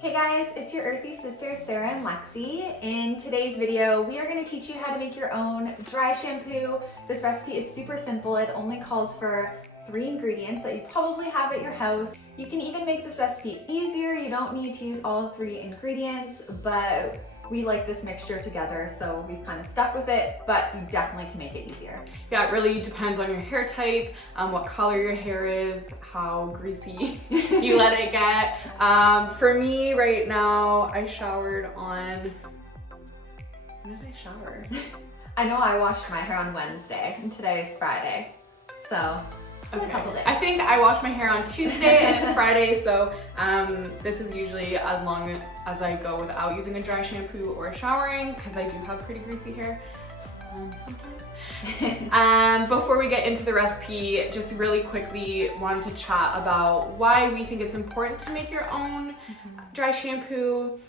Hey guys, it's your Earthy sisters Sarah and Lexi. In today's video, we are going to teach you how to make your own dry shampoo. This recipe is super simple. It only calls for 3 ingredients that you probably have at your house. You can even make this recipe easier. You don't need to use all 3 ingredients, but we like this mixture together, so we've kind of stuck with it, but you definitely can make it easier. Yeah, it really depends on your hair type, what color your hair is, how greasy you let it get. For me right now, I showered on, when did I shower? I know I washed my hair on Wednesday, and today is Friday, so Okay. a couple days. I think I wash my hair on Tuesday and it's Friday, so this is usually as long as I go without using a dry shampoo or showering, because I do have pretty greasy hair sometimes. Before we get into the recipe, just really quickly wanted to chat about why we think it's important to make your own dry shampoo.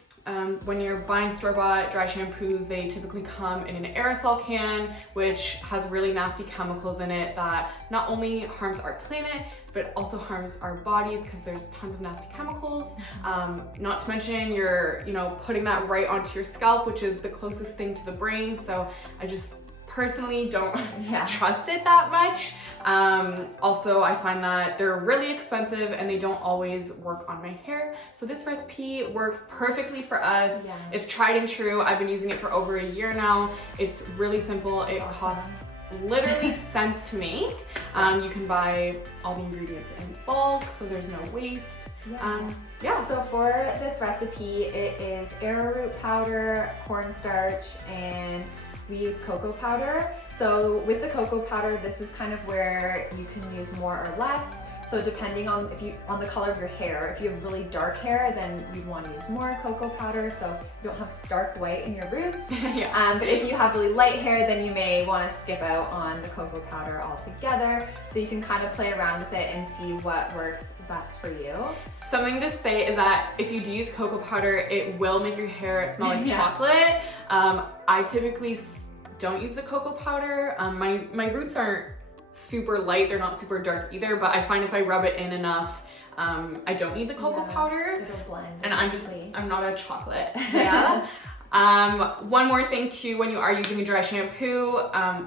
When you're buying store-bought dry shampoos, they typically come in an aerosol can, which has really nasty chemicals in it that not only harms our planet, but also harms our bodies because there's tons of nasty chemicals. Not to mention you're, putting that right onto your scalp, which is the closest thing to the brain. So I just personally don't trust it that much. Also, I find that they're really expensive and they don't always work on my hair. So this recipe works perfectly for us. Yeah. It's tried and true. I've been using it for over a year now. It's really simple. It costs literally cents to make. You can buy all the ingredients in bulk, so there's no waste. So for this recipe, it is arrowroot powder, cornstarch, and we use cocoa powder. So with the cocoa powder, this is kind of where you can use more or less. So depending on the color of your hair, if you have really dark hair, then you'd want to use more cocoa powder so you don't have stark white in your roots. But if you have really light hair, then you may want to skip out on the cocoa powder altogether. So you can kind of play around with it and see what works best for you. Something to say is that if you do use cocoa powder, it will make your hair smell like chocolate. I typically don't use the cocoa powder. My roots aren't super light, they're not super dark either, but I find if I rub it in enough, I don't need the cocoa powder. It'll blend. And I'm not a chocolate. One more thing too, when you are using a dry shampoo,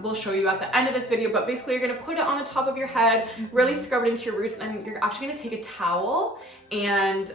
we'll show you at the end of this video, but basically you're gonna put it on the top of your head, really scrub it into your roots, and then you're actually gonna take a towel and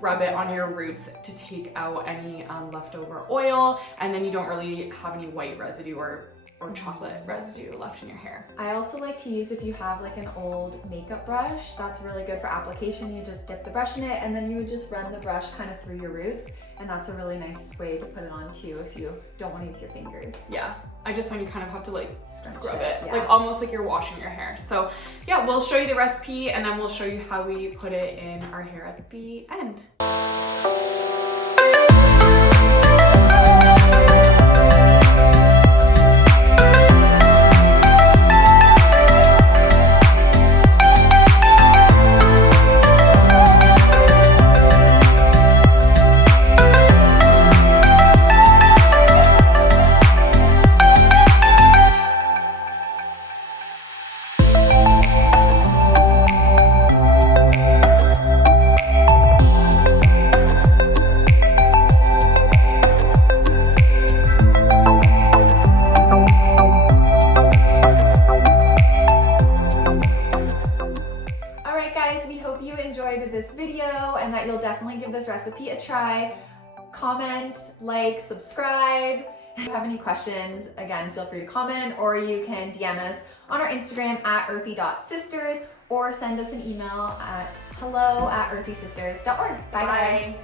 rub it on your roots to take out any leftover oil, and then you don't really have any white residue or chocolate residue left in your hair. I also like to use, if you have like an old makeup brush, that's really good for application. You just dip the brush in it and then you would just run the brush kind of through your roots, and that's a really nice way to put it on too if you don't want to use your fingers. Yeah, I just find you kind of have to like scrub it, like almost like you're washing your hair. So yeah, we'll show you the recipe and then we'll show you how we put it in our hair at the end. This video and that you'll definitely give this recipe a try. Comment, like, subscribe. If you have any questions, again, feel free to comment, or you can DM us on our Instagram at earthy.sisters, or send us an email at hello@earthysisters.org. Bye.